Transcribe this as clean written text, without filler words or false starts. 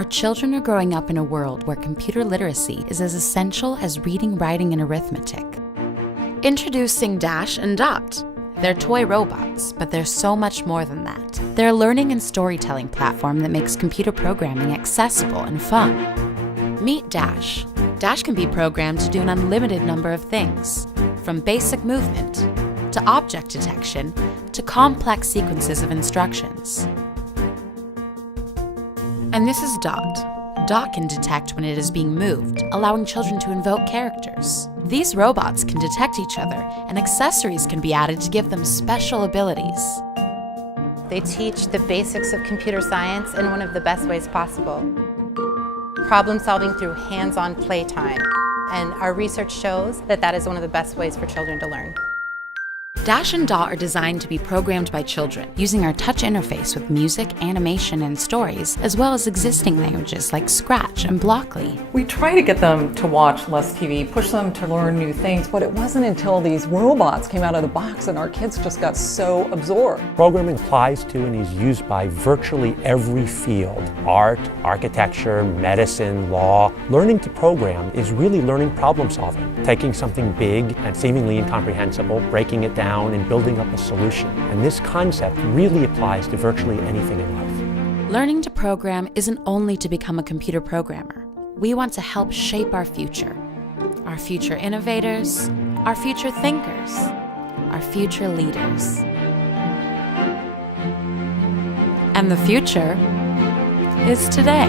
Our children are growing up in a world where computer literacy is as essential as reading, writing, and arithmetic. Introducing Dash and Dot. They're toy robots, but they're so much more than that. They're a learning and storytelling platform that makes computer programming accessible and fun. Meet Dash. Dash can be programmed to do an unlimited number of things, from basic movement, to object detection, to complex sequences of instructions. And this is Dot. Dot can detect when it is being moved, allowing children to invoke characters. These robots can detect each other, and accessories can be added to give them special abilities. They teach the basics of computer science in one of the best ways possible. Problem solving through hands-on playtime. And our research shows that that is one of the best ways for children to learn. Dash and Dot are designed to be programmed by children, using our touch interface with music, animation, and stories, as well as existing languages like Scratch and Blockly. We try to get them to watch less TV, push them to learn new things, but it wasn't until these robots came out of the box and our kids just got so absorbed. Programming applies to and is used by virtually every field: art, architecture, medicine, law. Learning to program is really learning problem solving, taking something big and seemingly incomprehensible, breaking it down and building up a solution. And this concept really applies to virtually anything in life. Learning to program isn't only to become a computer programmer. We want to help shape our future innovators, our future thinkers, our future leaders. And the future is today.